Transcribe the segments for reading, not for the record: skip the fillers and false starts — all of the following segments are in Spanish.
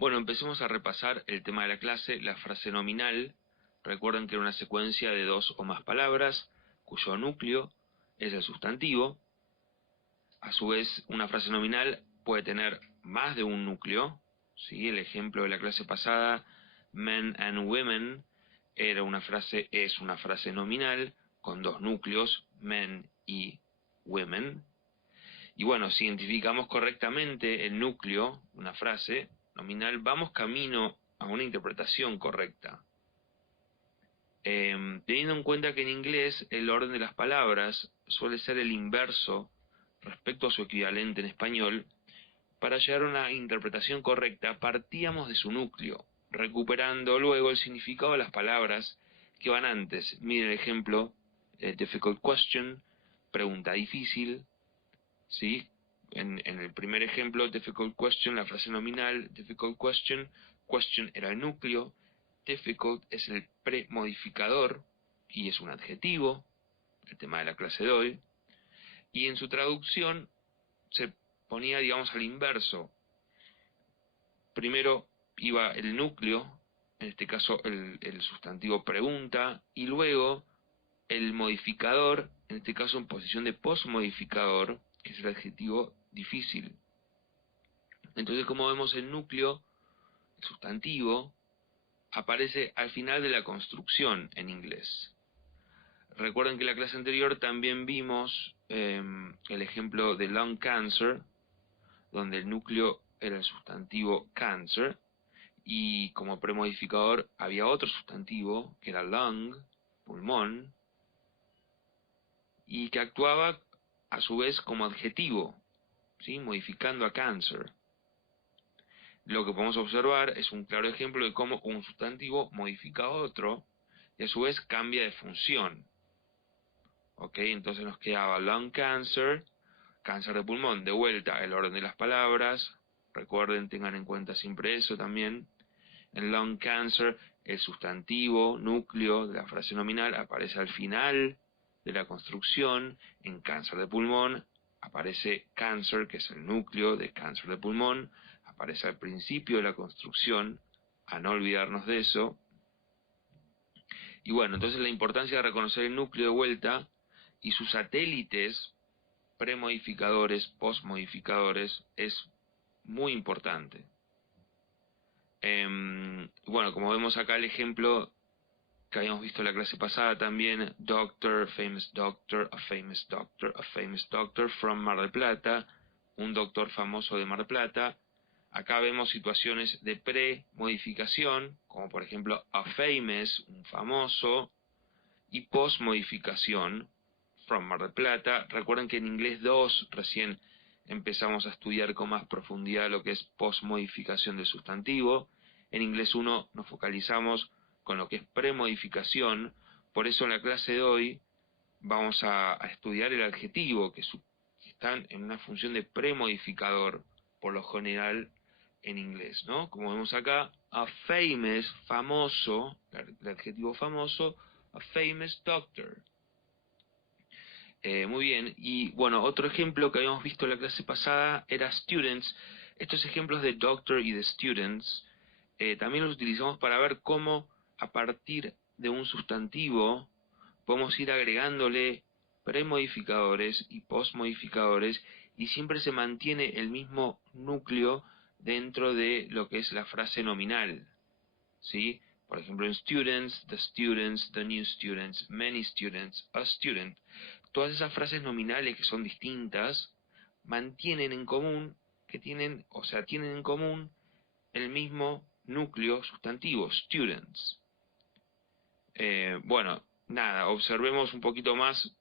Bueno, empecemos a repasar el tema de la clase, la frase nominal. Recuerden que era una secuencia de dos o más palabras, cuyo núcleo es el sustantivo. A su vez, una frase nominal puede tener más de un núcleo. ¿Sí? El ejemplo de la clase pasada, men and women, es una frase nominal con dos núcleos, men y women. Y bueno, si identificamos correctamente el núcleo, una frase nominal, vamos camino a una interpretación correcta. Teniendo en cuenta que en inglés el orden de las palabras suele ser el inverso respecto a su equivalente en español, para llegar a una interpretación correcta partíamos de su núcleo, recuperando luego el significado de las palabras que van antes. Miren el ejemplo, difficult question, pregunta difícil, ¿sí? En el primer ejemplo, difficult question, la frase nominal, difficult question era el núcleo, difficult es el premodificador y es un adjetivo, el tema de la clase de hoy, y en su traducción se ponía, digamos, al inverso. Primero iba el núcleo, en este caso el sustantivo pregunta, y luego el modificador, en este caso en posición de postmodificador, que es el adjetivo difícil. Entonces, como vemos, el núcleo, el sustantivo, aparece al final de la construcción en inglés. Recuerden que en la clase anterior también vimos el ejemplo de lung cancer, donde el núcleo era el sustantivo cancer, y como premodificador había otro sustantivo, que era lung, pulmón, y que actuaba a su vez como adjetivo, ¿sí? Modificando a cancer. Lo que podemos observar es un claro ejemplo de cómo un sustantivo modifica a otro y a su vez cambia de función. ¿Ok? Entonces nos quedaba lung cancer, cáncer de pulmón. De vuelta, el orden de las palabras. Recuerden, tengan en cuenta siempre eso también. En lung cancer, el sustantivo, núcleo de la frase nominal aparece al final de la construcción. En cáncer de pulmón aparece cáncer, que es el núcleo de cáncer de pulmón, aparece al principio de la construcción, a no olvidarnos de eso. Y bueno, entonces la importancia de reconocer el núcleo de vuelta y sus satélites premodificadores, postmodificadores, es muy importante. Bueno, como vemos acá el ejemplo que habíamos visto en la clase pasada también, doctor, a famous doctor from Mar del Plata, un doctor famoso de Mar del Plata. Acá vemos situaciones de pre-modificación, como por ejemplo a famous, un famoso, y post-modificación, from Mar del Plata. Recuerden que en inglés 2 recién empezamos a estudiar con más profundidad lo que es post-modificación del sustantivo. En inglés 1 nos focalizamos con lo que es premodificación. Por eso en la clase de hoy vamos a estudiar el adjetivo, que están en una función de premodificador, por lo general en inglés, ¿no? Como vemos acá, a famous, famoso, el adjetivo famoso, a famous doctor. Muy bien, y bueno, otro ejemplo que habíamos visto en la clase pasada era students. Estos ejemplos de doctor y de students también los utilizamos para ver cómo a partir de un sustantivo podemos ir agregándole premodificadores y postmodificadores y siempre se mantiene el mismo núcleo dentro de lo que es la frase nominal, ¿sí? Por ejemplo, en students, the new students, many students, a student. Todas esas frases nominales que son distintas mantienen en común tienen en común el mismo núcleo sustantivo, students. Bueno, nada, observemos un poquito más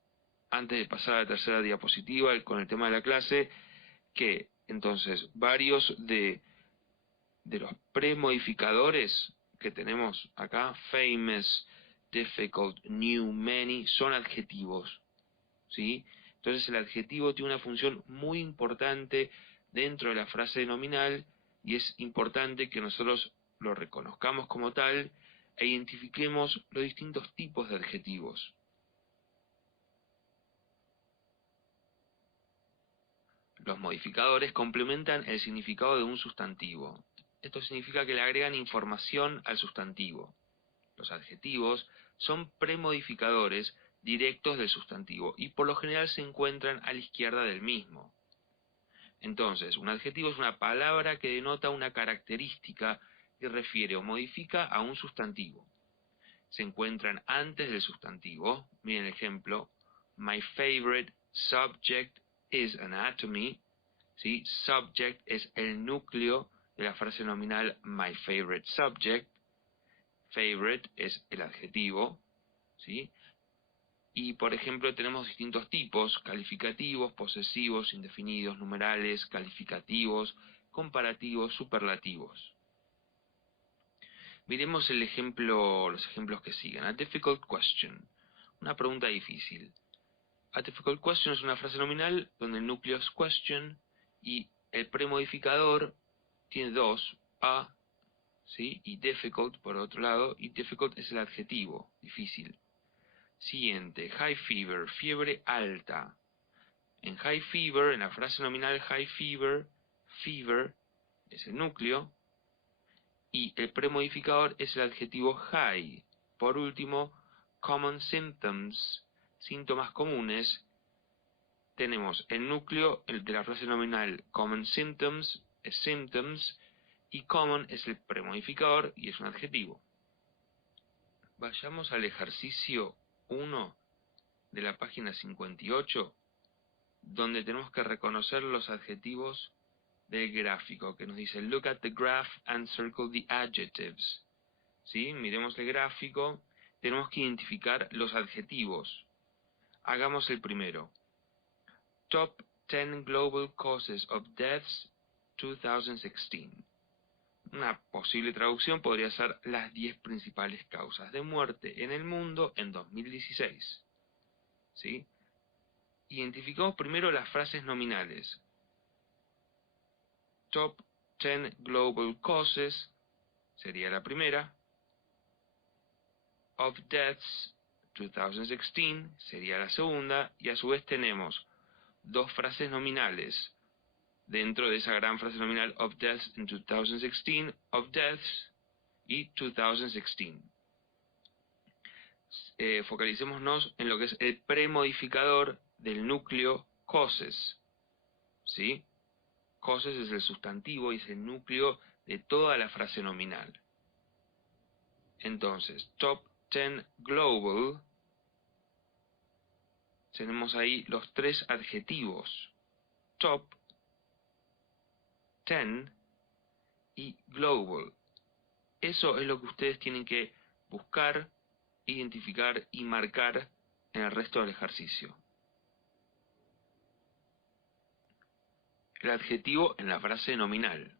antes de pasar a la tercera diapositiva con el tema de la clase, que entonces varios de los premodificadores que tenemos acá, famous, difficult, new, many, son adjetivos, ¿sí? Entonces el adjetivo tiene una función muy importante dentro de la frase nominal y es importante que nosotros lo reconozcamos como tal e identifiquemos los distintos tipos de adjetivos. Los modificadores complementan el significado de un sustantivo. esto significa que le agregan información al sustantivo. Los adjetivos son premodificadores directos del sustantivo y por lo general se encuentran a la izquierda del mismo. Entonces, un adjetivo es una palabra que denota una característica y refiere o modifica a un sustantivo. Se encuentran antes del sustantivo. Miren el ejemplo. My favorite subject is anatomy. ¿Sí? Subject es el núcleo de la frase nominal my favorite subject. Favorite es el adjetivo. ¿Sí? Y por ejemplo tenemos distintos tipos: calificativos, posesivos, indefinidos, numerales, calificativos, comparativos, superlativos. Miremos los ejemplos que siguen. A difficult question. Una pregunta difícil. A difficult question es una frase nominal donde el núcleo es question y el premodificador tiene dos, a, ¿sí? Y difficult por otro lado, y difficult es el adjetivo, difícil. Siguiente, high fever, fiebre alta. En high fever, en la frase nominal high fever, fever es el núcleo, y el premodificador es el adjetivo high. Por último, common symptoms, síntomas comunes. Tenemos el núcleo de la frase nominal common symptoms, es symptoms, y common es el premodificador y es un adjetivo. Vayamos al ejercicio 1 de la página 58, donde tenemos que reconocer los adjetivos del gráfico, que nos dice look at the graph and circle the adjectives. ¿Sí? Miremos el gráfico, tenemos que identificar los adjetivos. Hagamos el primero. Top 10 global causes of deaths 2016. Una posible traducción podría ser las 10 principales causas de muerte en el mundo en 2016. ¿Sí? Identificamos primero las frases nominales. Top 10 global causes sería la primera. Of deaths 2016 sería la segunda, y a su vez tenemos dos frases nominales dentro de esa gran frase nominal of deaths in 2016, of deaths y 2016. Focalicémonos en lo que es el premodificador del núcleo causes. ¿Sí? Causes es el sustantivo y es el núcleo de toda la frase nominal. Entonces, top 10 global, tenemos ahí los tres adjetivos, top, 10 y global. Eso es lo que ustedes tienen que buscar, identificar y marcar en el resto del ejercicio. El adjetivo en la frase nominal.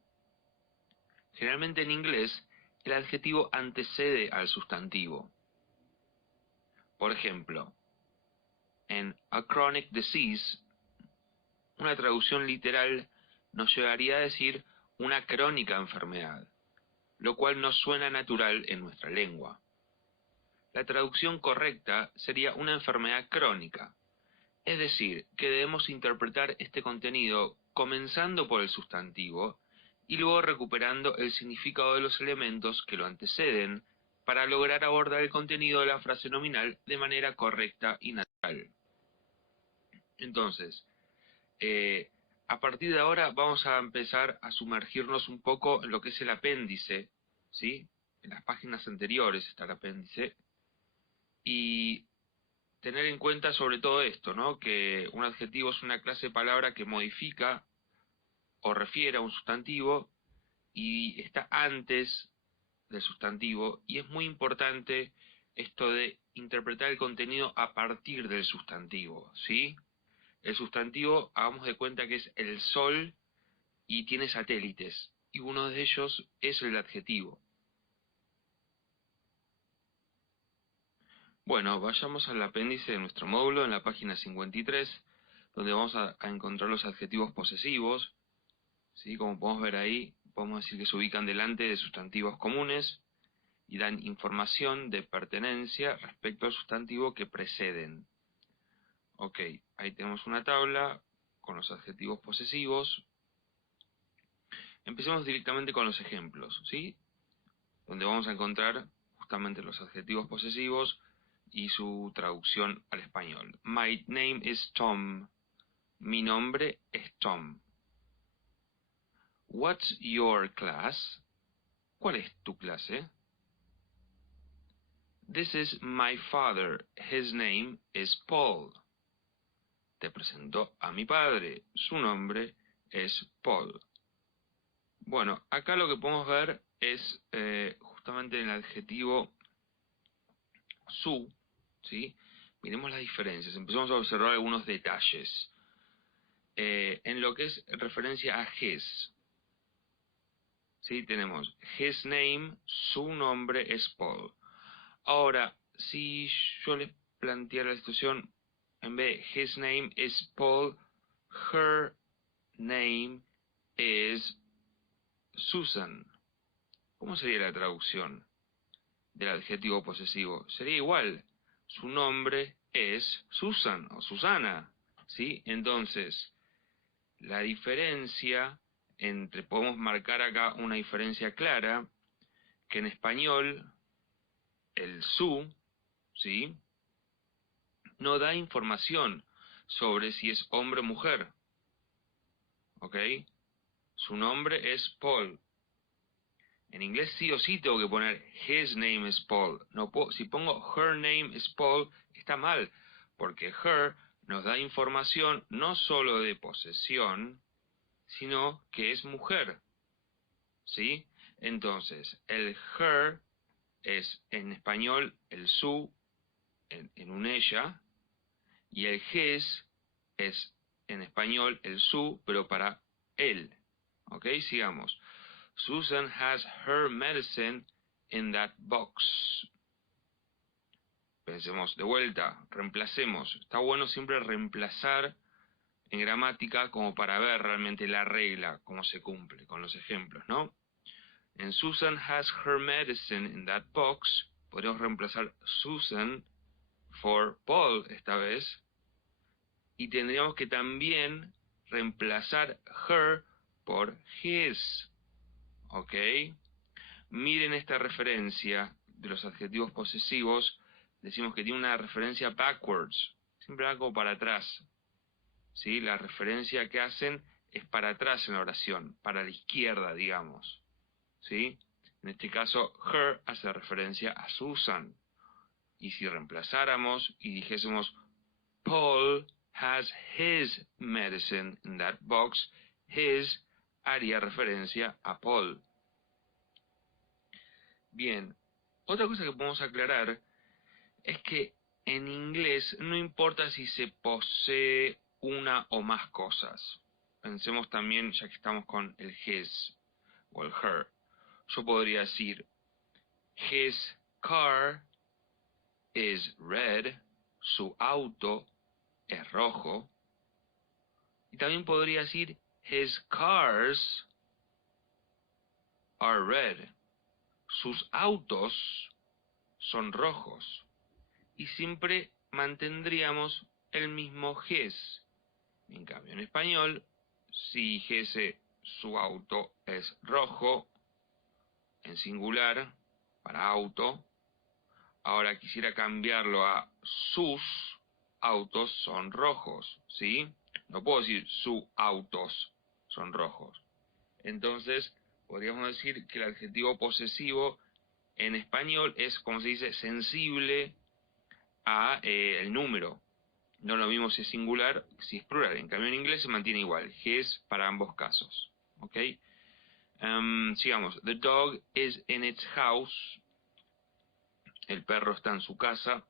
Generalmente en inglés, el adjetivo antecede al sustantivo. Por ejemplo, en a chronic disease, una traducción literal nos llevaría a decir una crónica enfermedad, lo cual no suena natural en nuestra lengua. La traducción correcta sería una enfermedad crónica, es decir, que debemos interpretar este contenido comenzando por el sustantivo y luego recuperando el significado de los elementos que lo anteceden para lograr abordar el contenido de la frase nominal de manera correcta y natural. Entonces, a partir de ahora vamos a empezar a sumergirnos un poco en lo que es el apéndice, ¿sí? En las páginas anteriores está el apéndice, y tener en cuenta sobre todo esto, ¿no? Que un adjetivo es una clase de palabra que modifica o refiere a un sustantivo y está antes del sustantivo, y es muy importante esto de interpretar el contenido a partir del sustantivo, ¿sí? El sustantivo, hagamos de cuenta que es el sol y tiene satélites, y uno de ellos es el adjetivo. Bueno, vayamos al apéndice de nuestro módulo en la página 53, donde vamos a encontrar los adjetivos posesivos. ¿Sí? Como podemos ver ahí, podemos decir que se ubican delante de sustantivos comunes y dan información de pertenencia respecto al sustantivo que preceden. Ok, ahí tenemos una tabla con los adjetivos posesivos. empecemos directamente con los ejemplos, ¿sí? Donde vamos a encontrar justamente los adjetivos posesivos y su traducción al español. My name is Tom. Mi nombre es Tom. What's your class? ¿Cuál es tu clase? This is my father. His name is Paul. Te presento a mi padre. Su nombre es Paul. Bueno, acá lo que podemos ver es justamente el adjetivo su, ¿sí? Miremos las diferencias. Empezamos a observar algunos detalles. En lo que es referencia a his, ¿sí? Tenemos his name, su nombre es Paul. Ahora, si yo les planteara la situación, en vez de his name is Paul, her name is Susan. ¿Cómo sería la traducción del adjetivo posesivo? Sería igual. Su nombre es Susan o Susana, ¿sí? Entonces, la diferencia podemos marcar acá una diferencia clara, que en español el su, ¿sí?, no da información sobre si es hombre o mujer, ¿ok? Su nombre es Paul. En inglés sí o sí tengo que poner his name is Paul. No puedo, si pongo her name is Paul, está mal, porque her nos da información no solo de posesión, sino que es mujer, ¿sí? Entonces, el her es en español el su en un ella, y el his es en español el su, pero para él. ¿Ok? Sigamos. Susan has her medicine in that box. Pensemos de vuelta, reemplacemos. Está bueno siempre reemplazar en gramática como para ver realmente la regla, cómo se cumple con los ejemplos, ¿no? En Susan has her medicine in that box, podemos reemplazar Susan for Paul esta vez, y tendríamos que también reemplazar her por his, ¿ok? Miren esta referencia de los adjetivos posesivos, decimos que tiene una referencia backwards, siempre algo para atrás, ¿sí? La referencia que hacen es para atrás en la oración, para la izquierda, digamos, ¿sí? En este caso, her hace referencia a Susan. Y si reemplazáramos y dijésemos, Paul has his medicine in that box, his haría referencia a Paul. Bien, otra cosa que podemos aclarar es que en inglés no importa si se posee una o más cosas. Pensemos también, ya que estamos con el his o el her, yo podría decir, his car is red, su auto es rojo. Y también podría decir, his cars are red, sus autos son rojos. Y siempre mantendríamos el mismo his. En cambio, en español, si dijese su auto es rojo, en singular, para auto, ahora quisiera cambiarlo a sus autos son rojos, ¿sí? No puedo decir sus autos son rojos. Entonces, podríamos decir que el adjetivo posesivo en español es, como se dice, sensible a el número. No lo mismo si es singular, si es plural. En cambio en inglés se mantiene igual. His para ambos casos. ¿Ok? Sigamos. The dog is in its house. El perro está en su casa.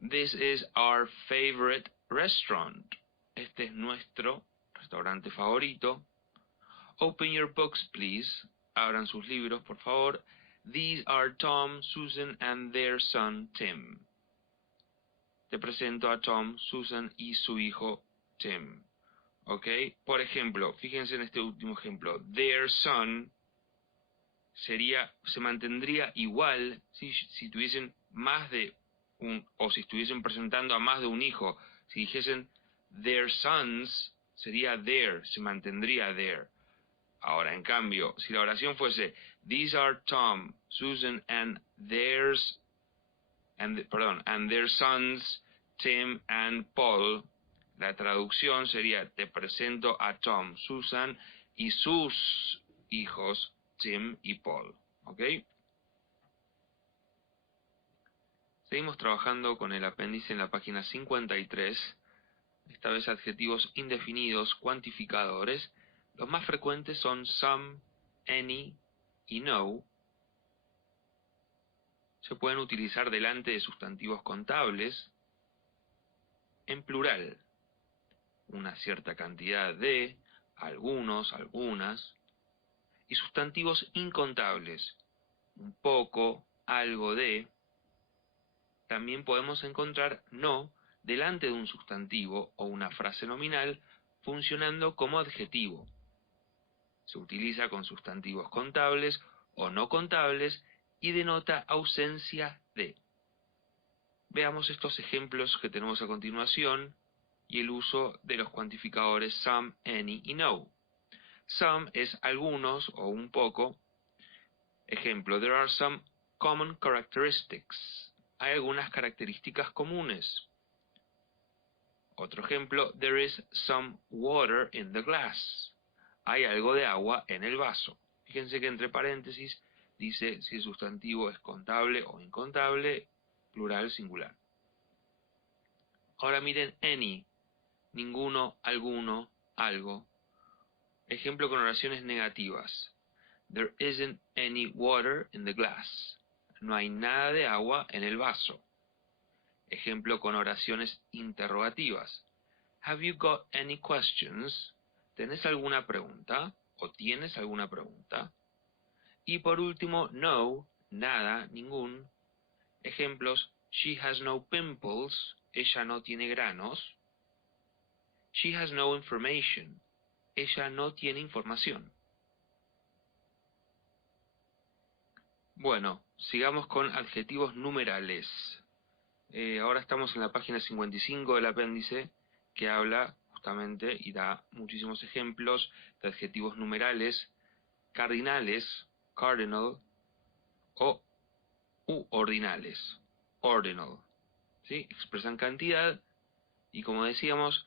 This is our favorite restaurant. Este es nuestro restaurante favorito. Open your books, please. Abran sus libros, por favor. These are Tom, Susan, and their son, Tim. Te presento a Tom, Susan y su hijo Tim. ¿Ok? Por ejemplo, fíjense en este último ejemplo. Their son se mantendría igual si tuviesen más de un, o si estuviesen presentando a más de un hijo. Si dijesen their sons, sería there, se mantendría there. Ahora, en cambio, si la oración fuese these are Tom, Susan and their sons, Tim and Paul, la traducción sería te presento a Tom, Susan y sus hijos, Tim y Paul. ¿Ok? Seguimos trabajando con el apéndice en la página 53, esta vez adjetivos indefinidos cuantificadores. Los más frecuentes son some, any y no. Se pueden utilizar delante de sustantivos contables en plural. Una cierta cantidad de, algunos, algunas. Y sustantivos incontables, un poco, algo de. También podemos encontrar no delante de un sustantivo o una frase nominal funcionando como adjetivo. Se utiliza con sustantivos contables o no contables y denota ausencia de. Veamos estos ejemplos que tenemos a continuación y el uso de los cuantificadores some, any y no. Some es algunos o un poco. Ejemplo, there are some common characteristics. Hay algunas características comunes. Otro ejemplo, there is some water in the glass. Hay algo de agua en el vaso. Fíjense que entre paréntesis dice si el sustantivo es contable o incontable, plural, singular. Ahora miren any, ninguno, alguno, algo. Ejemplo con oraciones negativas. There isn't any water in the glass. No hay nada de agua en el vaso. Ejemplo con oraciones interrogativas. Have you got any questions? ¿Tenés alguna pregunta? ¿O tienes alguna pregunta? Y por último, no, nada, ningún. Ejemplos, she has no pimples, ella no tiene granos. She has no information, ella no tiene información. Bueno, sigamos con adjetivos numerales. Ahora estamos en la página 55 del apéndice, que habla justamente y da muchísimos ejemplos de adjetivos numerales, cardinales, cardinal, o ordinales, ordinal. ¿Sí? Expresan cantidad y, como decíamos,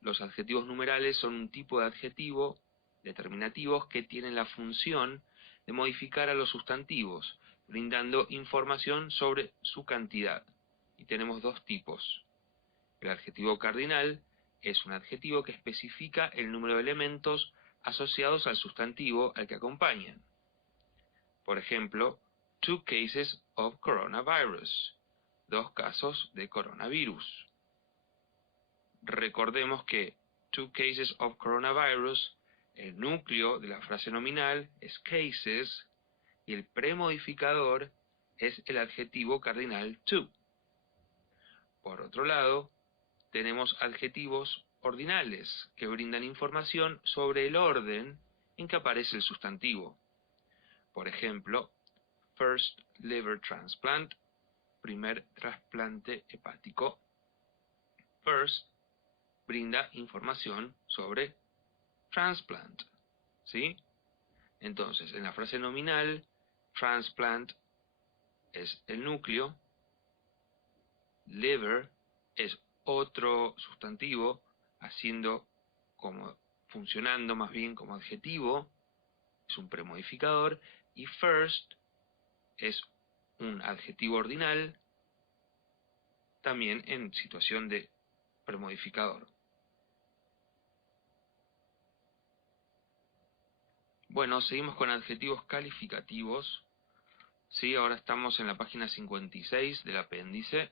los adjetivos numerales son un tipo de adjetivo determinativos que tienen la función de modificar a los sustantivos, brindando información sobre su cantidad. Y tenemos dos tipos. El adjetivo cardinal es un adjetivo que especifica el número de elementos asociados al sustantivo al que acompañan. Por ejemplo, 2 cases of coronavirus, 2 casos de coronavirus. Recordemos que 2 cases of coronavirus, el núcleo de la frase nominal es cases y el premodificador es el adjetivo cardinal to. Por otro lado, tenemos adjetivos ordinales que brindan información sobre el orden en que aparece el sustantivo. Por ejemplo, first liver transplant, primer trasplante hepático. First brinda información sobre transplant, ¿sí? Entonces, en la frase nominal, transplant es el núcleo, liver es otro sustantivo, funcionando más bien como adjetivo, es un premodificador, y first es un adjetivo ordinal, también en situación de premodificador. Bueno, seguimos con adjetivos calificativos. Sí, ahora estamos en la página 56 del apéndice.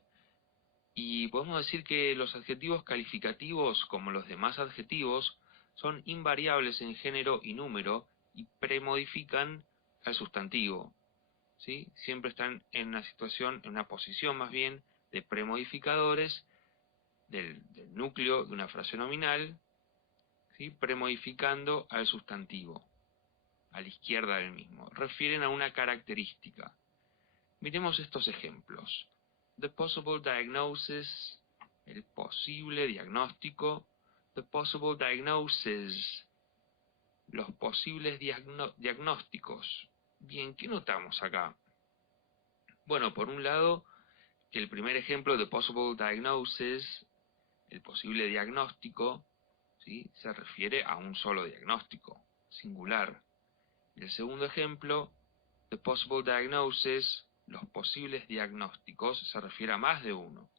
Y podemos decir que los adjetivos calificativos, como los demás adjetivos, son invariables en género y número y premodifican al sustantivo. ¿Sí? Siempre están en una posición más bien de premodificadores del núcleo de una frase nominal, ¿sí? Premodificando al sustantivo, a la izquierda del mismo. Refieren a una característica. Miremos estos ejemplos. The possible diagnosis, el posible diagnóstico. The possible diagnosis. Los posibles diagnósticos. Bien, ¿qué notamos acá? Bueno, por un lado, que el primer ejemplo de possible diagnosis, el posible diagnóstico, ¿sí?, se refiere a un solo diagnóstico, singular. Y el segundo ejemplo, the possible diagnosis, los posibles diagnósticos, se refiere a más de uno.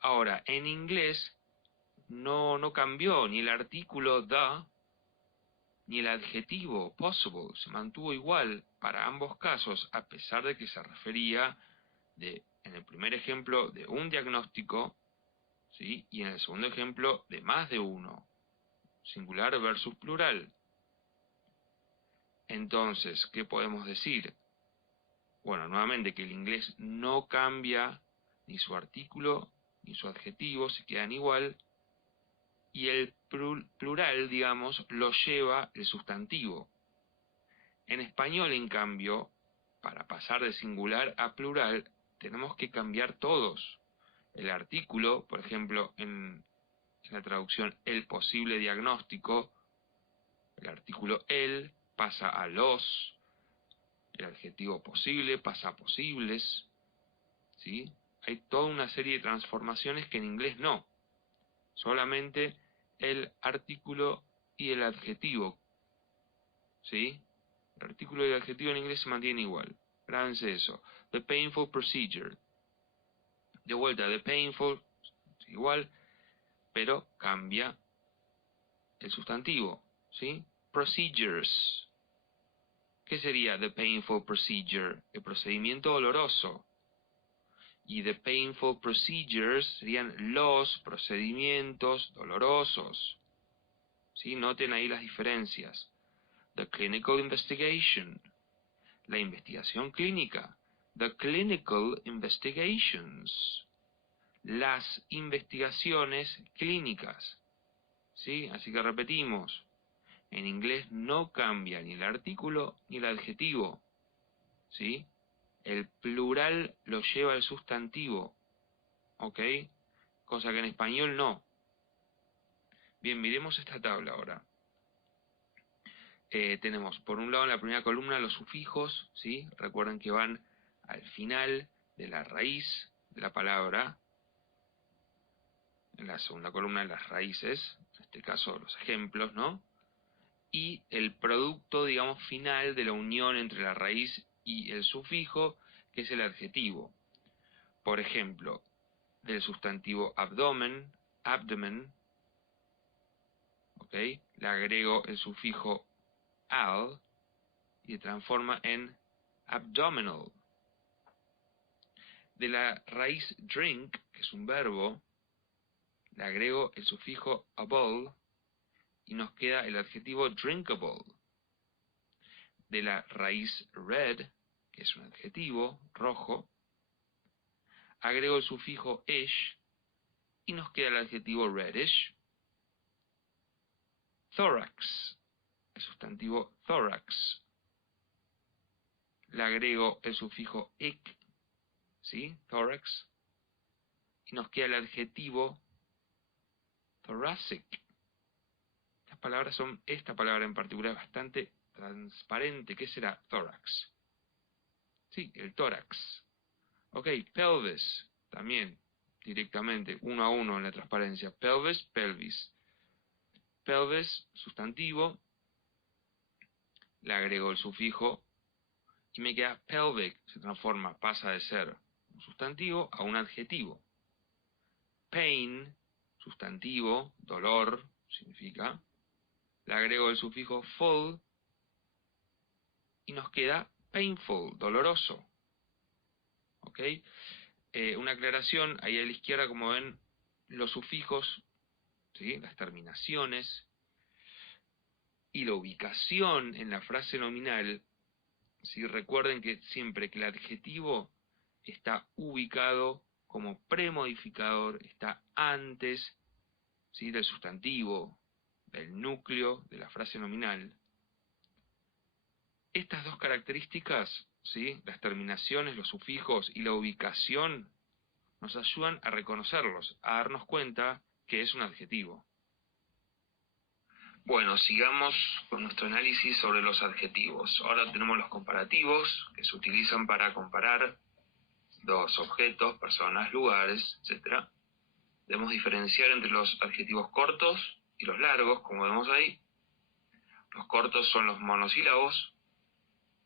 Ahora, en inglés no cambió ni el artículo the, ni el adjetivo possible, se mantuvo igual para ambos casos, a pesar de que se refería en el primer ejemplo de un diagnóstico, ¿sí?, y en el segundo ejemplo de más de uno, singular versus plural. Entonces, ¿qué podemos decir? Bueno, nuevamente que el inglés no cambia ni su artículo ni su adjetivo, se quedan igual, y el plural, digamos, lo lleva el sustantivo. En español, en cambio, para pasar de singular a plural, tenemos que cambiar todos. El artículo, por ejemplo, en la traducción el posible diagnóstico, el artículo el pasa a los, el adjetivo posible pasa a posibles, ¿sí? Hay toda una serie de transformaciones que en inglés no. Solamente el artículo y el adjetivo, ¿sí? El artículo y el adjetivo en inglés se mantienen igual. Grábense eso. The painful procedure. De vuelta, the painful, igual, pero cambia el sustantivo, ¿sí? Procedures. ¿Qué sería the painful procedure? El procedimiento doloroso. Y the painful procedures serían los procedimientos dolorosos. ¿Sí? Noten ahí las diferencias. The clinical investigation. La investigación clínica. The clinical investigations. Las investigaciones clínicas. ¿Sí? Así que repetimos. En inglés no cambia ni el artículo ni el adjetivo. ¿Sí? El plural lo lleva el sustantivo. ¿Ok? Cosa que en español no. Bien, miremos esta tabla ahora. Tenemos por un lado en la primera columna los sufijos, ¿sí? Recuerden que van al final de la raíz de la palabra. En la segunda columna las raíces, en este caso los ejemplos, ¿no? Y el producto, digamos, final de la unión entre la raíz y el sufijo, que es el adjetivo. Por ejemplo, del sustantivo abdomen, ¿ok? Le agrego el sufijo al y se transforma en abdominal. De la raíz drink, que es un verbo, le agrego el sufijo able y nos queda el adjetivo drinkable. De la raíz red, que es un adjetivo, rojo, agrego el sufijo ish y nos queda el adjetivo reddish. Thorax, el sustantivo thorax, le agrego el sufijo ic, ¿sí? Thorax, y nos queda el adjetivo thoracic. Estas palabras son, esta palabra en particular es bastante transparente. ¿Qué será thorax? Sí, el tórax. Ok, pelvis, también directamente, uno a uno en la transparencia. Pelvis, pelvis. Pelvis, sustantivo, le agrego el sufijo y me queda pelvic, se transforma, pasa de ser un sustantivo a un adjetivo. Pain, sustantivo, dolor, significa, le agrego el sufijo full y nos queda painful, doloroso. ¿Ok? Una aclaración, ahí a la izquierda, como ven, los sufijos, ¿sí?, las terminaciones y la ubicación en la frase nominal. ¿Sí? Recuerden que siempre que el adjetivo está ubicado como premodificador, está antes, ¿sí?, del sustantivo, del núcleo de la frase nominal. Estas dos características, ¿sí?, las terminaciones, los sufijos y la ubicación, nos ayudan a reconocerlos, a darnos cuenta que es un adjetivo. Bueno, sigamos con nuestro análisis sobre los adjetivos. Ahora tenemos los comparativos, que se utilizan para comparar dos objetos, personas, lugares, etc. Debemos diferenciar entre los adjetivos cortos y los largos, como vemos ahí. Los cortos son los monosílabos,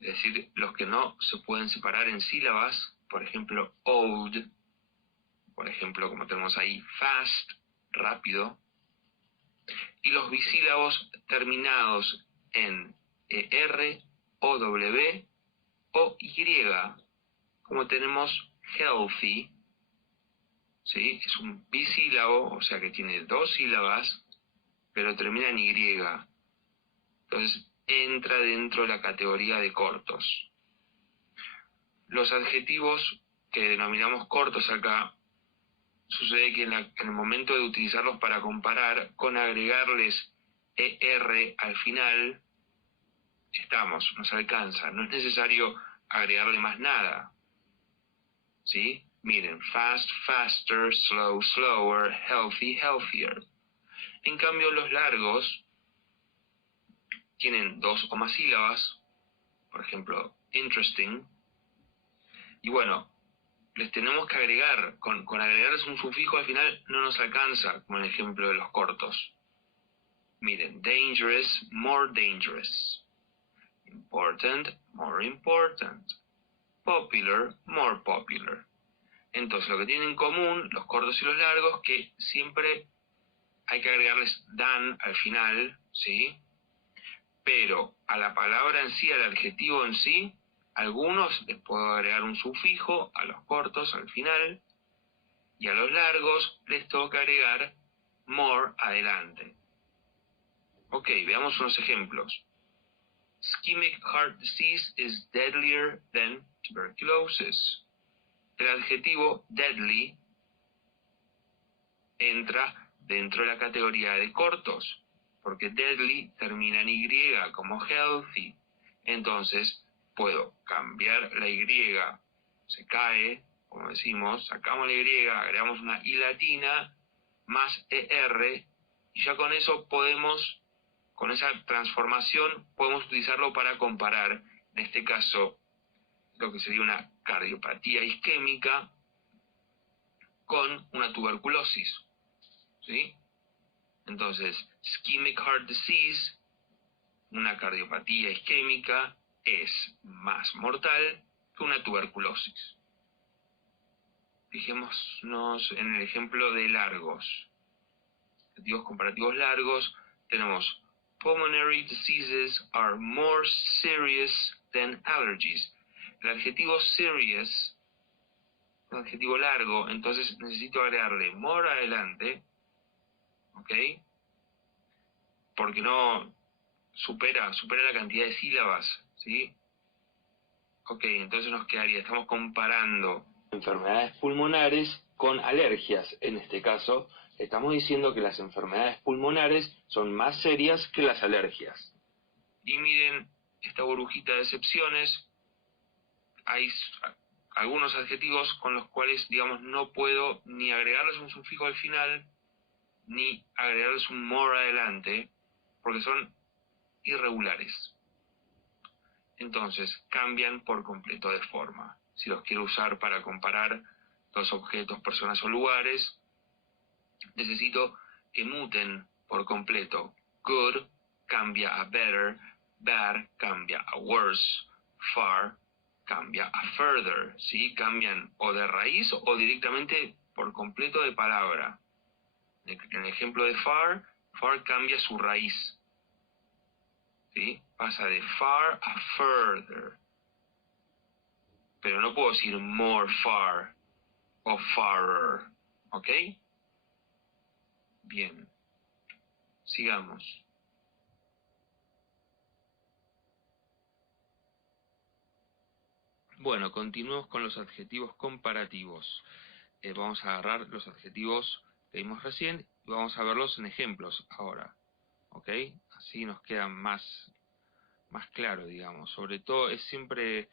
es decir, los que no se pueden separar en sílabas, por ejemplo, old, por ejemplo, como tenemos ahí, fast, rápido, y los bisílabos terminados en ER, OW o Y, como tenemos healthy, ¿sí? Es un bisílabo, o sea que tiene dos sílabas, pero termina en Y. Entonces entra dentro de la categoría de cortos. Los adjetivos que denominamos cortos acá, sucede que en el momento de utilizarlos para comparar, con agregarles ER al final, nos alcanza. No es necesario agregarle más nada. ¿Sí? Miren, fast, faster, slow, slower, healthy, healthier. En cambio, los largos tienen dos o más sílabas, por ejemplo, interesting, y bueno, les tenemos que agregar, con agregarles un sufijo al final no nos alcanza, como en el ejemplo de los cortos. Miren, dangerous, more dangerous. Important, more important. Popular, more popular. Entonces, lo que tienen en común los cortos y los largos, que siempre hay que agregarles than al final, ¿sí? Pero a la palabra en sí, al adjetivo en sí, algunos les puedo agregar un sufijo, a los cortos al final, y a los largos les tengo que agregar more adelante. Ok, veamos unos ejemplos. Ischemic heart disease is deadlier than tuberculosis. El adjetivo deadly entra dentro de la categoría de cortos, porque deadly termina en Y, como healthy. Entonces, puedo cambiar la Y, se cae, como decimos, sacamos la Y, agregamos una I latina, más ER, y ya con eso podemos, con esa transformación, podemos utilizarlo para comparar, en este caso, lo que sería una cardiopatía isquémica con una tuberculosis, ¿sí? Entonces, ischemic heart disease, una cardiopatía isquémica, es más mortal que una tuberculosis. Fijémonos en el ejemplo de largos. Adjetivos comparativos largos, tenemos pulmonary diseases are more serious than allergies. El adjetivo serious es un adjetivo largo, entonces necesito agregarle more adelante, ¿ok? Porque no supera la cantidad de sílabas, ¿sí? Ok, entonces nos quedaría, estamos comparando enfermedades pulmonares con alergias. En este caso, estamos diciendo que las enfermedades pulmonares son más serias que las alergias. Y miren esta burbujita de excepciones. Hay algunos adjetivos con los cuales, digamos, no puedo ni agregarles un sufijo al final, ni agregarles un more adelante, porque son irregulares. Entonces cambian por completo de forma. Si los quiero usar para comparar dos objetos, personas o lugares, necesito que muten por completo. Good cambia a better, bad cambia a worse, far cambia a further, ¿sí? Cambian o de raíz o directamente por completo de palabra. En el ejemplo de far cambia su raíz, ¿sí? Pasa de far a further. Pero no puedo decir more far o farer, ¿ok? Bien, sigamos. Bueno, continuemos con los adjetivos comparativos. Vamos a agarrar los adjetivos que vimos recién y vamos a verlos en ejemplos ahora, ¿ok? Así nos queda más claro, digamos. Sobre todo es siempre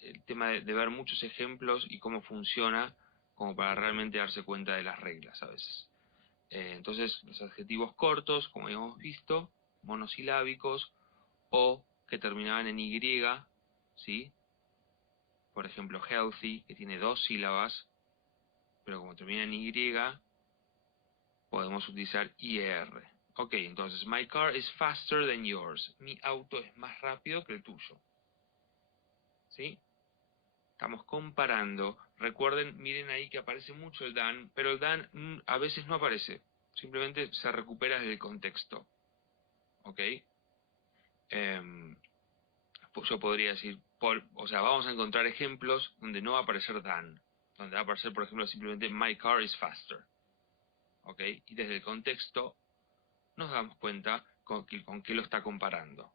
el tema de ver muchos ejemplos y cómo funciona, como para realmente darse cuenta de las reglas a veces. Entonces, los adjetivos cortos, como hemos visto, monosilábicos o que terminaban en Y, ¿sí? Por ejemplo, healthy, que tiene 2 sílabas, pero como termina en Y, podemos utilizar IR. Ok, entonces, my car is faster than yours. Mi auto es más rápido que el tuyo. ¿Sí? Estamos comparando. Recuerden, miren ahí que aparece mucho el than, pero el than a veces no aparece. Simplemente se recupera del contexto. ¿Ok? Pues yo podría decir, o sea, vamos a encontrar ejemplos donde no va a aparecer than. Donde va a aparecer, por ejemplo, simplemente my car is faster. ¿Ok? Y desde el contexto nos damos cuenta con qué lo está comparando.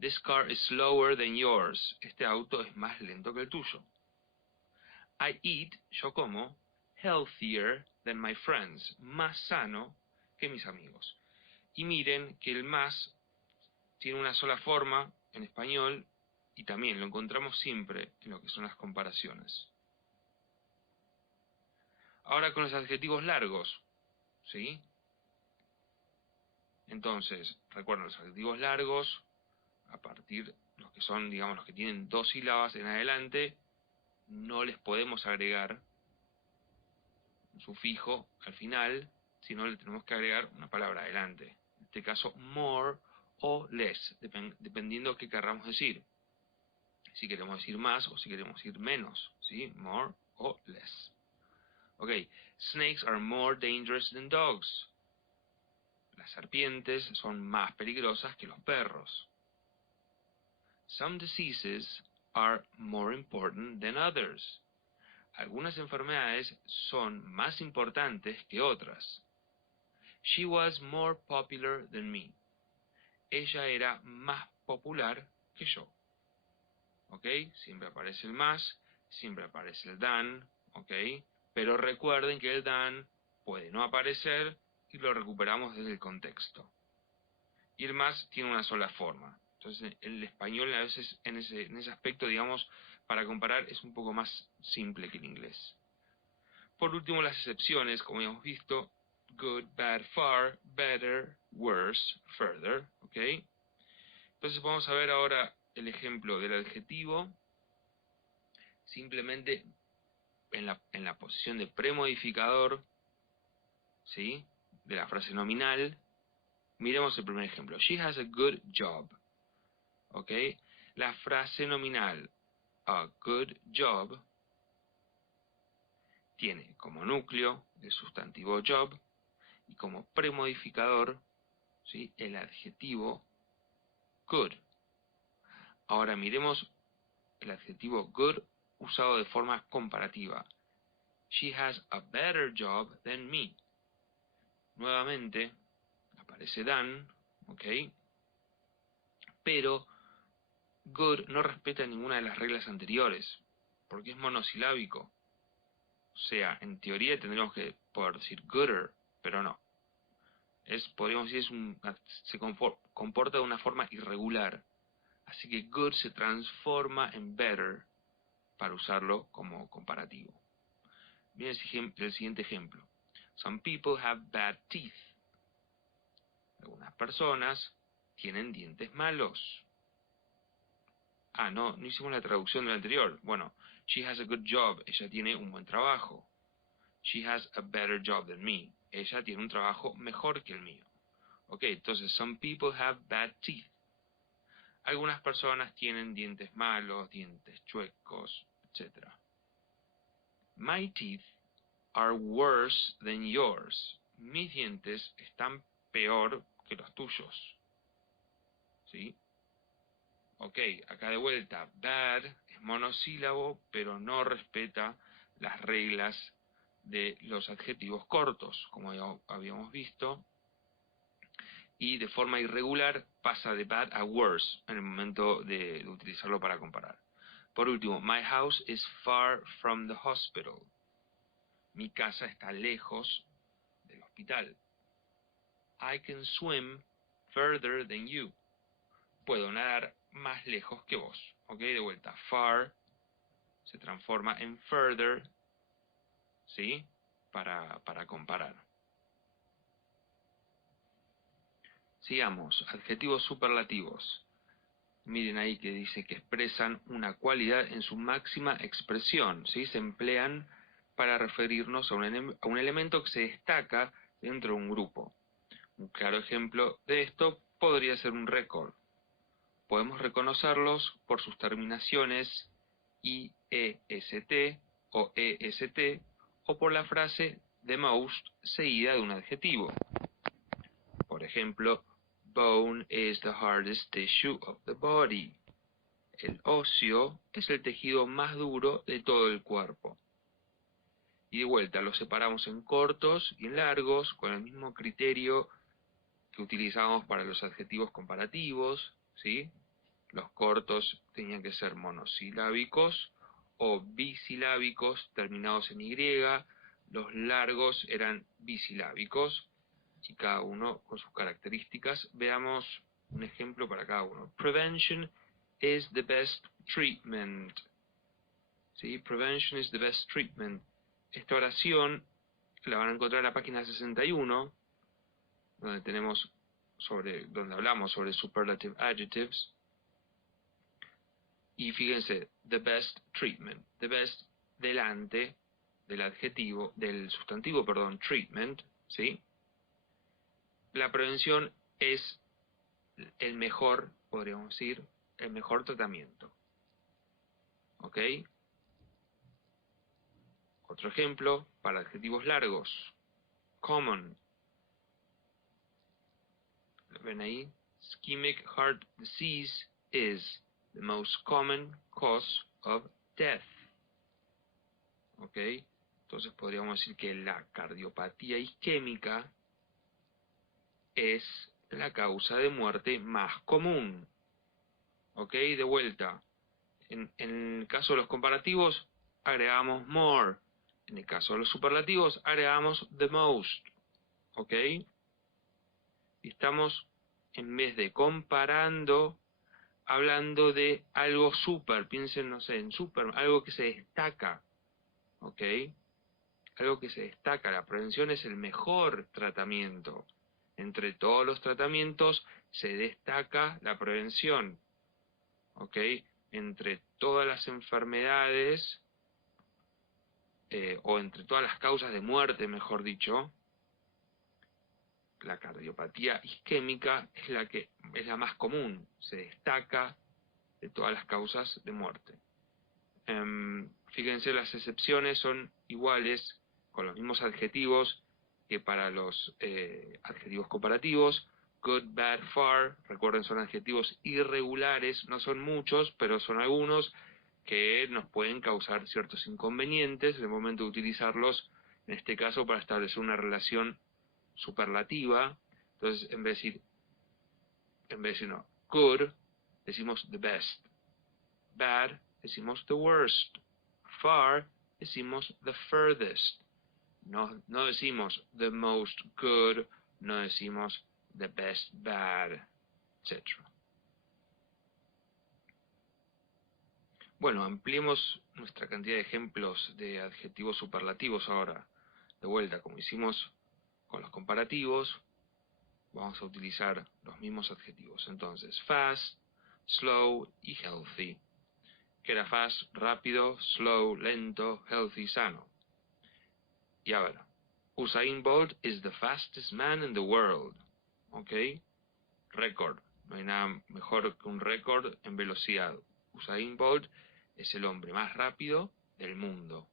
This car is slower than yours. Este auto es más lento que el tuyo. I eat, yo como, healthier than my friends. Más sano que mis amigos. Y miren que el más tiene una sola forma en español y también lo encontramos siempre en lo que son las comparaciones. Ahora con los adjetivos largos, ¿sí? Entonces, recuerden, los adjetivos largos, a partir los que son, digamos, los que tienen 2 sílabas en adelante, no les podemos agregar un sufijo al final, sino le tenemos que agregar una palabra adelante. En este caso, more o less, dependiendo qué querramos decir. Si queremos decir más o si queremos decir menos, ¿sí? More o less. Ok, snakes are more dangerous than dogs. Las serpientes son más peligrosas que los perros. Some diseases are more important than others. Algunas enfermedades son más importantes que otras. She was more popular than me. Ella era más popular que yo. ¿Ok? Siempre aparece el más, siempre aparece el than, ¿ok? Pero recuerden que el than puede no aparecer y lo recuperamos desde el contexto. Y el más tiene una sola forma. Entonces el español a veces en ese aspecto, digamos, para comparar es un poco más simple que el inglés. Por último, las excepciones, como hemos visto, good, bad, far, better, worse, further, ¿ok? Entonces vamos a ver ahora el ejemplo del adjetivo, simplemente en la posición de premodificador, ¿sí? De la frase nominal. Miremos el primer ejemplo. She has a good job, ¿ok? La frase nominal, a good job, tiene como núcleo el sustantivo job y como premodificador, ¿sí? El adjetivo good. Ahora miremos el adjetivo good usado de forma comparativa. She has a better job than me. Nuevamente aparece than, ¿ok? Pero good no respeta ninguna de las reglas anteriores, porque es monosilábico. O sea, en teoría tendríamos que poder decir gooder, pero no. Podríamos decir, se comporta de una forma irregular. Así que good se transforma en better para usarlo como comparativo. Miren el siguiente ejemplo. Some people have bad teeth. Algunas personas tienen dientes malos. Ah, no hicimos la traducción del anterior. Bueno, she has a good job. Ella tiene un buen trabajo. She has a better job than me. Ella tiene un trabajo mejor que el mío. Ok, entonces, some people have bad teeth. Algunas personas tienen dientes malos, dientes chuecos, etc. My teeth are worse than yours. Mis dientes están peor que los tuyos. ¿Sí? Ok, acá de vuelta, bad es monosílabo, pero no respeta las reglas de los adjetivos cortos, como ya habíamos visto, y de forma irregular pasa de bad a worse en el momento de utilizarlo para comparar. Por último, my house is far from the hospital. Mi casa está lejos del hospital. I can swim further than you. Puedo nadar más lejos que vos. Ok, de vuelta, far se transforma en further, ¿sí? Para comparar. Sigamos, adjetivos superlativos. Miren ahí que dice que expresan una cualidad en su máxima expresión, ¿sí? Se emplean para referirnos a un elemento que se destaca dentro de un grupo. Un claro ejemplo de esto podría ser un récord. Podemos reconocerlos por sus terminaciones IEST o EST o por la frase the most seguida de un adjetivo. Por ejemplo, bone is the hardest tissue of the body. El óseo es el tejido más duro de todo el cuerpo. Y de vuelta, los separamos en cortos y en largos, con el mismo criterio que utilizamos para los adjetivos comparativos, ¿sí? Los cortos tenían que ser monosilábicos o bisilábicos terminados en Y, los largos eran bisilábicos, y cada uno con sus características. Veamos un ejemplo para cada uno. Prevention is the best treatment. ¿Sí? Prevention is the best treatment. Esta oración la van a encontrar en la página 61, donde hablamos sobre superlative adjectives. Y fíjense, the best treatment. The best delante del sustantivo, treatment, ¿sí? La prevención es el mejor, podríamos decir, el mejor tratamiento. ¿Ok? Otro ejemplo para adjetivos largos. Common. ¿Lo ven ahí? Ischemic heart disease is the most common cause of death. ¿Ok? Entonces podríamos decir que la cardiopatía isquémica es la causa de muerte más común. ¿Ok? De vuelta. En el caso de los comparativos, agregamos more. En el caso de los superlativos, agregamos the most. ¿Ok? Y estamos, en vez de comparando, hablando de algo super. Piensen, no sé, en super, algo que se destaca. ¿Ok? Algo que se destaca. La prevención es el mejor tratamiento. Entre todos los tratamientos se destaca la prevención. ¿Ok? Entre todas las enfermedades, o entre todas las causas de muerte, mejor dicho, la cardiopatía isquémica es la más común, se destaca de todas las causas de muerte. Fíjense, las excepciones son iguales, con los mismos adjetivos que para los adjetivos comparativos. Good, bad, far, recuerden, son adjetivos irregulares, no son muchos, pero son algunos que nos pueden causar ciertos inconvenientes en el momento de utilizarlos, en este caso para establecer una relación superlativa. Entonces, en vez de decir no, good, decimos the best. Bad, decimos the worst. Far, decimos the furthest. No decimos the most good, no decimos the best bad, etc. Bueno, ampliemos nuestra cantidad de ejemplos de adjetivos superlativos ahora. De vuelta, como hicimos con los comparativos, vamos a utilizar los mismos adjetivos. Entonces, fast, slow y healthy. Que era fast, rápido, slow, lento, healthy, sano. Y ahora, Usain Bolt is the fastest man in the world. ¿Ok? Récord. No hay nada mejor que un récord en velocidad. Usain Bolt es el hombre más rápido del mundo.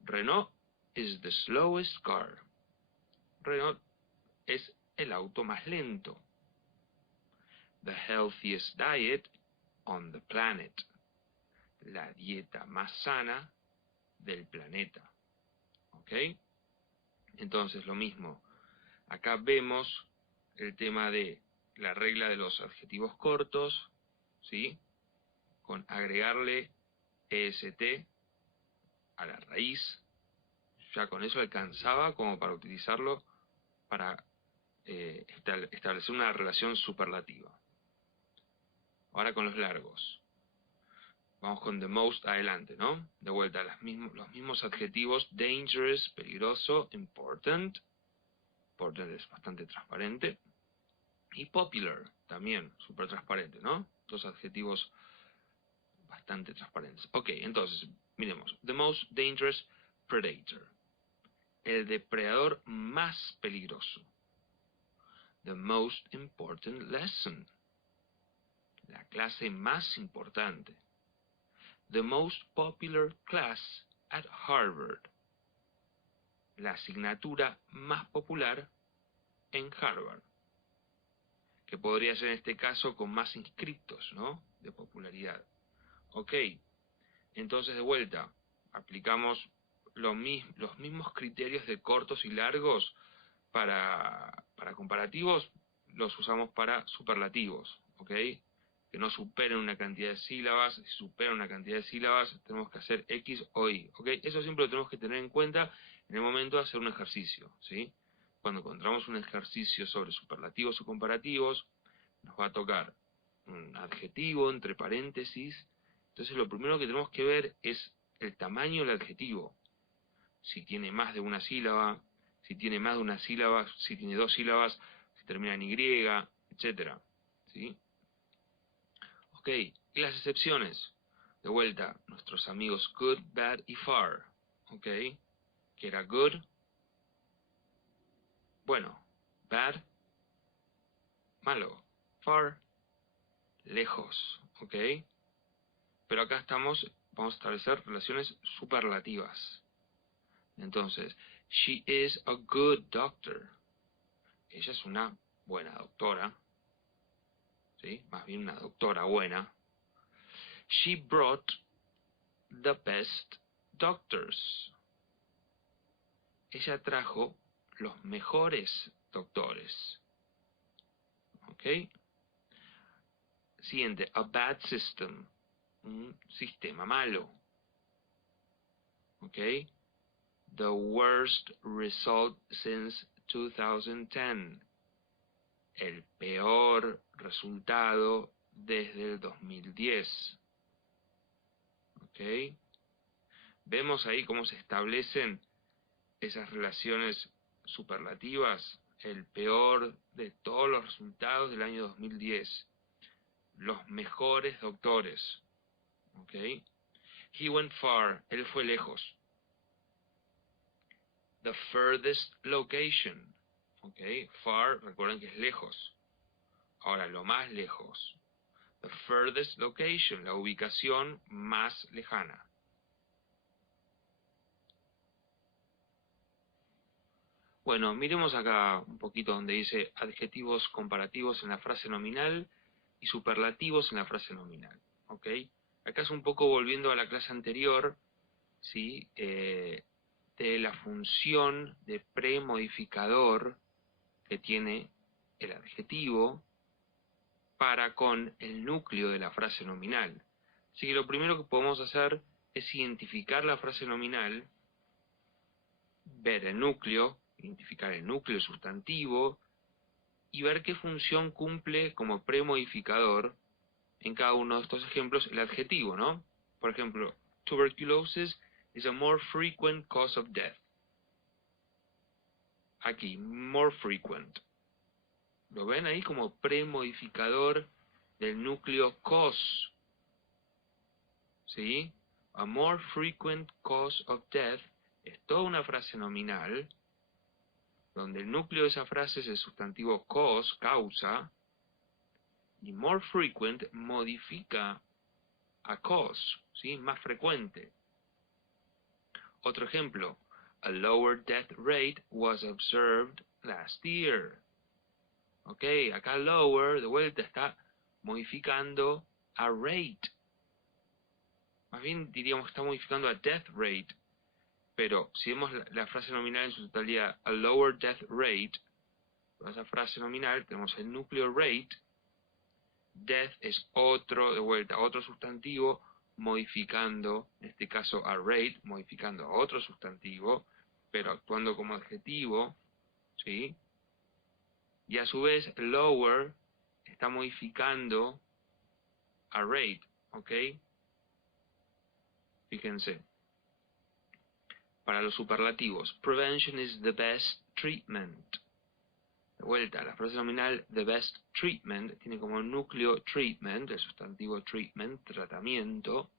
Renault is the slowest car. Renault es el auto más lento. The healthiest diet on the planet. La dieta más sana del planeta. ¿Ok? Entonces, lo mismo. Acá vemos el tema de la regla de los adjetivos cortos, ¿sí? Con agregarle EST a la raíz. Ya con eso alcanzaba como para utilizarlo para establecer una relación superlativa. Ahora con los largos. Vamos con the most adelante, ¿no? De vuelta, los mismos adjetivos: dangerous, peligroso, important. Important es bastante transparente. Y popular, también, súper transparente, ¿no? Dos adjetivos bastante transparentes. Ok, entonces, miremos. The most dangerous predator. El depredador más peligroso. The most important lesson. La clase más importante. The most popular class at Harvard. La asignatura más popular en Harvard. Que podría ser en este caso con más inscriptos, ¿no? De popularidad. Ok, entonces de vuelta, aplicamos los mismos criterios de cortos y largos para comparativos, los usamos para superlativos, ¿ok? Que no superen una cantidad de sílabas. Si superan una cantidad de sílabas, tenemos que hacer X o Y, ¿ok? Eso siempre lo tenemos que tener en cuenta en el momento de hacer un ejercicio, ¿sí? Cuando encontramos un ejercicio sobre superlativos o comparativos, nos va a tocar un adjetivo entre paréntesis. Entonces lo primero que tenemos que ver es el tamaño del adjetivo. Si tiene más de una sílaba, si tiene más de una sílaba, si tiene dos sílabas, si termina en Y, etcétera. ¿Sí? Ok, y las excepciones. De vuelta, nuestros amigos good, bad y far. Ok, que era good, bueno, bad, malo, far, lejos. Ok, pero acá vamos a establecer relaciones superlativas. Entonces, she is a good doctor. Ella es una buena doctora, ¿sí? Más bien una doctora buena. She brought the best doctors. Ella trajo los mejores doctores. ¿Ok? Siguiente, a bad system. Un sistema malo. ¿Ok? The worst result since 2010. El peor resultado desde el 2010. ¿Ok? Vemos ahí cómo se establecen esas relaciones superlativas. El peor de todos los resultados del año 2010. Los mejores doctores. ¿Ok? He went far. Él fue lejos. The furthest location. ¿Ok? Far, recuerden que es lejos. Ahora, lo más lejos. The furthest location, la ubicación más lejana. Bueno, miremos acá un poquito donde dice adjetivos comparativos en la frase nominal y superlativos en la frase nominal. ¿Ok? Acá es un poco volviendo a la clase anterior, ¿sí? De la función de premodificador que tiene el adjetivo para con el núcleo de la frase nominal. Así que lo primero que podemos hacer es identificar la frase nominal, ver el núcleo, identificar el núcleo sustantivo y ver qué función cumple como premodificador en cada uno de estos ejemplos el adjetivo, ¿no? Por ejemplo, tuberculosis is a more frequent cause of death. Aquí, more frequent. ¿Lo ven ahí como premodificador del núcleo cause? ¿Sí? A more frequent cause of death es toda una frase nominal donde el núcleo de esa frase es el sustantivo cause, causa, y more frequent modifica a cause, ¿sí? Más frecuente. Otro ejemplo, a lower death rate was observed last year. Ok, acá lower, de vuelta, está modificando a rate. Más bien diríamos que está modificando a death rate. Pero si vemos la frase nominal en su totalidad, a lower death rate, con esa frase nominal tenemos el núcleo rate, death es otro, de vuelta, otro sustantivo, modificando, en este caso a rate, modificando a otro sustantivo, pero actuando como adjetivo, ¿sí? Y a su vez, lower está modificando a rate, ¿ok? Fíjense. Para los superlativos, prevention is the best treatment. De vuelta, la frase nominal the best treatment tiene como núcleo treatment, el sustantivo treatment, tratamiento,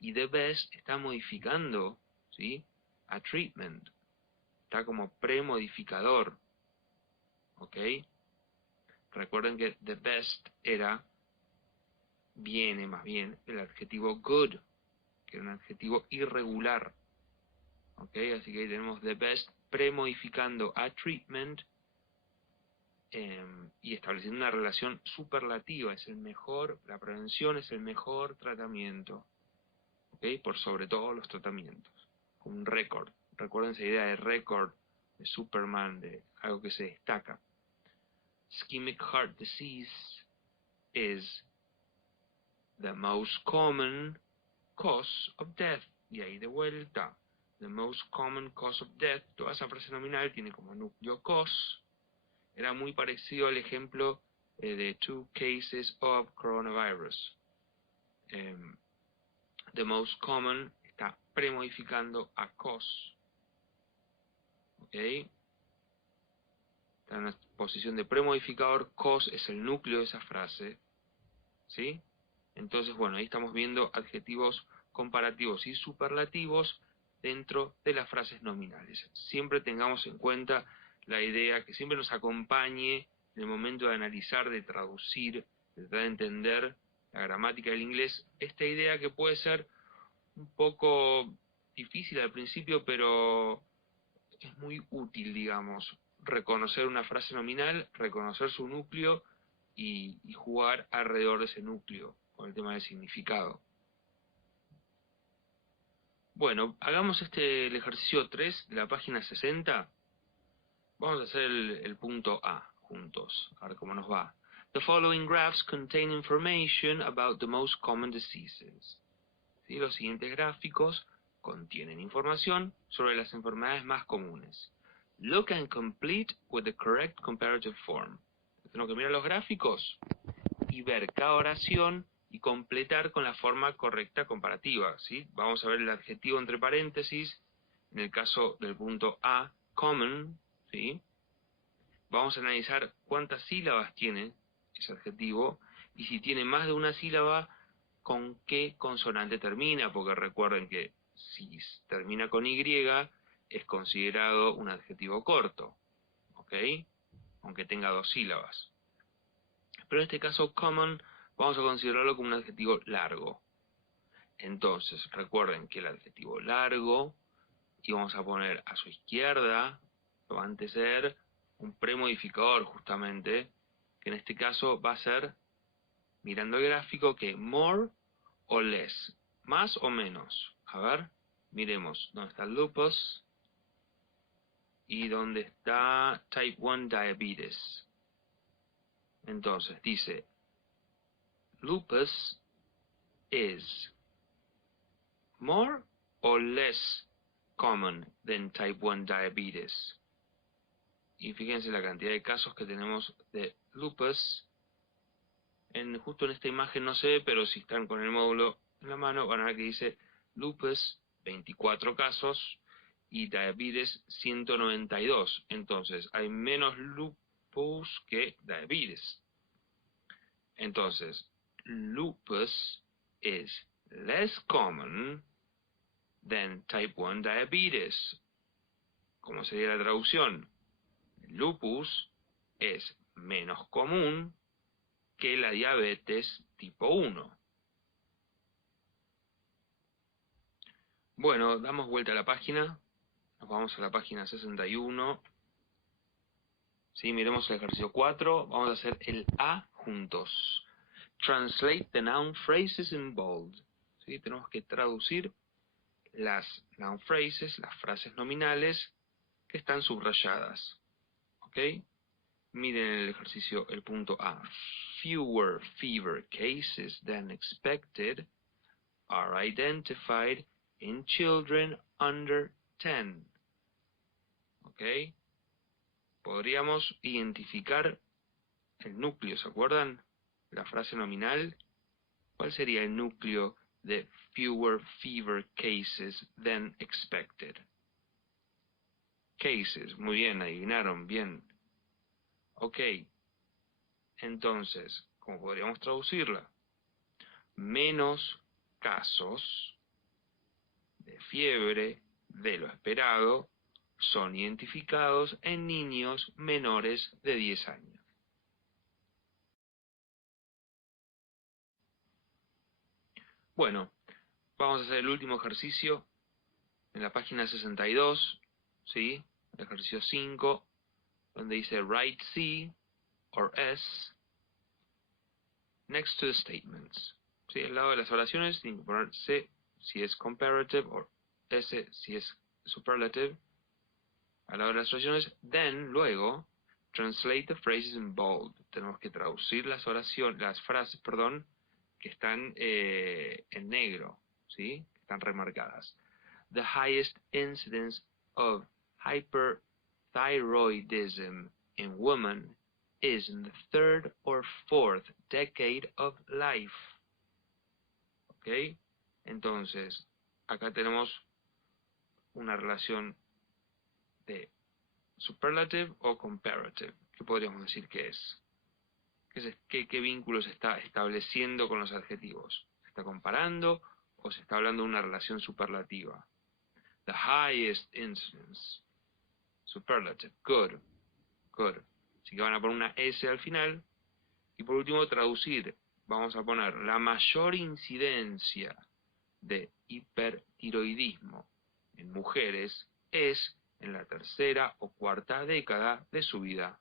y the best está modificando, ¿sí?, a treatment. Está como premodificador. ¿Ok? Recuerden que the best viene más bien el adjetivo good, que era un adjetivo irregular. ¿Ok? Así que ahí tenemos the best premodificando a treatment y estableciendo una relación superlativa. Es el mejor, la prevención es el mejor tratamiento. ¿Ok? Por sobre todos los tratamientos. Un récord. Recuerden esa idea de récord de Superman, de algo que se destaca. Ischemic heart disease is the most common cause of death. Y ahí de vuelta, the most common cause of death, toda esa frase nominal tiene como núcleo cause. Era muy parecido al ejemplo de 2 cases of coronavirus. The most common está premodificando a cause. ¿Ok? Está en una posición de premodificador, cause es el núcleo de esa frase. ¿Sí? Entonces, bueno, ahí estamos viendo adjetivos comparativos y superlativos dentro de las frases nominales. Siempre tengamos en cuenta la idea que siempre nos acompañe en el momento de analizar, de traducir, de tratar de entender la gramática del inglés, esta idea que puede ser un poco difícil al principio, pero es muy útil, digamos, reconocer una frase nominal, reconocer su núcleo y jugar alrededor de ese núcleo con el tema del significado. Bueno, hagamos el ejercicio 3 de la página 60. Vamos a hacer el punto A juntos, a ver cómo nos va. The following graphs contain information about the most common diseases. ¿Sí? Los siguientes gráficos contienen información sobre las enfermedades más comunes. Look and complete with the correct comparative form. Tenemos que mirar los gráficos y ver cada oración y completar con la forma correcta comparativa, ¿sí? Vamos a ver el adjetivo entre paréntesis, en el caso del punto A, common, ¿sí? Vamos a analizar cuántas sílabas tiene ese adjetivo y si tiene más de una sílaba, con qué consonante termina, porque recuerden que si termina con Y es considerado un adjetivo corto, ¿ok? Aunque tenga 2 sílabas. Pero en este caso common vamos a considerarlo como un adjetivo largo. Entonces, recuerden que el adjetivo largo, y vamos a poner a su izquierda, lo va a anteceder un premodificador justamente, que en este caso va a ser, mirando el gráfico, que more o less, más o menos. A ver, miremos dónde está el lupus y dónde está type 1 diabetes. Entonces, dice, lupus is more or less common than type 1 diabetes. Y fíjense la cantidad de casos que tenemos de lupus. Justo en esta imagen no se ve, pero si están con el módulo en la mano van a ver que dice lupus 24 casos y diabetes 192. Entonces hay menos lupus que diabetes. Entonces, lupus is less common than type 1 diabetes. ¿Cómo sería la traducción? Lupus es menos común que la diabetes tipo 1. Bueno, damos vuelta a la página. Nos vamos a la página 61. ¿Sí? Miremos el ejercicio 4. Vamos a hacer el A juntos. Translate the noun phrases in bold. ¿Sí? Tenemos que traducir las noun phrases, las frases nominales que están subrayadas. ¿Ok? Miren el ejercicio, el punto A. Fewer fever cases than expected are identified in children under 10. ¿Ok? Podríamos identificar el núcleo, ¿se acuerdan? La frase nominal. ¿Cuál sería el núcleo de fewer fever cases than expected? Cases, muy bien, adivinaron, bien. Ok, entonces, ¿cómo podríamos traducirla? Menos casos de fiebre de lo esperado son identificados en niños menores de 10 años. Bueno, vamos a hacer el último ejercicio en la página 62, ¿sí? Ejercicio 5, donde dice write C or S next to the statements. ¿Sí? Al lado de las oraciones tienen que poner C si es comparative o S si es superlative. Al lado de las oraciones, then, luego, translate the phrases in bold. Tenemos que traducir las frases, perdón, que están en negro, ¿sí? Que están remarcadas. The highest incidence of hyperthyroidism in women is in the third or fourth decade of life. ¿Ok? Entonces, acá tenemos una relación de superlative o comparative. ¿Qué podríamos decir que es? ¿Qué vínculo se está estableciendo con los adjetivos? ¿Se está comparando o se está hablando de una relación superlativa? The highest incidence. Superlative. Good. Good. Así que van a poner una S al final. Y por último, traducir. Vamos a poner la mayor incidencia de hipertiroidismo en mujeres es en la tercera o cuarta década de su vida.